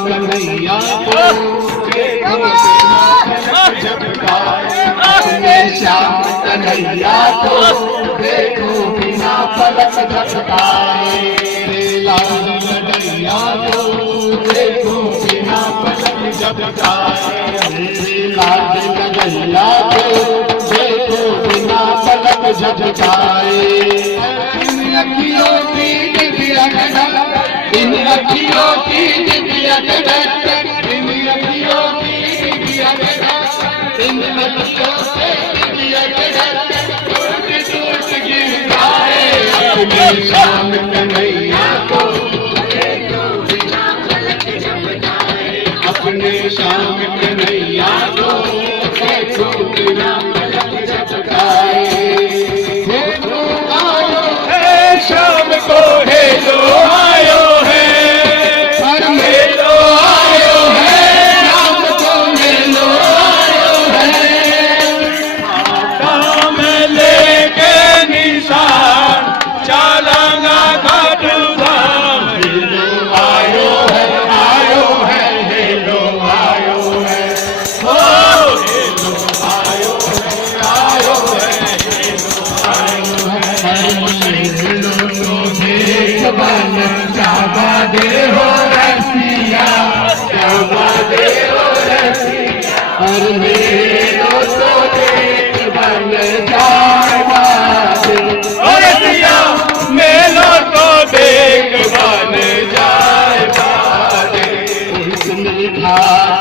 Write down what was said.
कन्हैया को देखो अपने श्याम कन्हैया को देखो बिना पलक झपकाए। लाल कन्हैया को देखो बिना पलक झपकाए। लाल कन्हैया को देखो बिना पलक झपकाए। इन अखियों की दिव्या गगन, इन अखियों की दिव्या गगन, इन अखियों की दिव्या गगन, इन अखियों से दिव्या गगन टूट टूट गिर जाए। अपने श्याम कन्हैया को देखो बिना पलक झपकाए। अपने श्याम कन्हैया को देखो बिना पलक झपकाए। देखो आयो है शाम को, हेलो आयो है, पर मेलो आयो है, राम को मेलो आयो है। आता मैं लेके निशान चलांगा खाटू धाम। हेलो आयो है, आयो है, हेलो आयो है, ओ हेलो आयो है, आयो है, हेलो आयो है। हेलो तो देख बन जावा दे हो रसिया, जावा दे हो रसिया। हर मेलो तो देख बन जावा दे। ओ रसिया मेलो तो देख बन जाए बादे। इतनी घाट